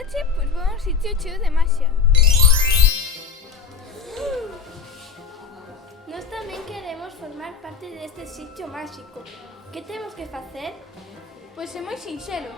gustache, pois vou a un sitio cheo de maxia. Nós tamén queremos formar parte deste sitio máxico. Que temos que facer? Pois é moi sinxelo.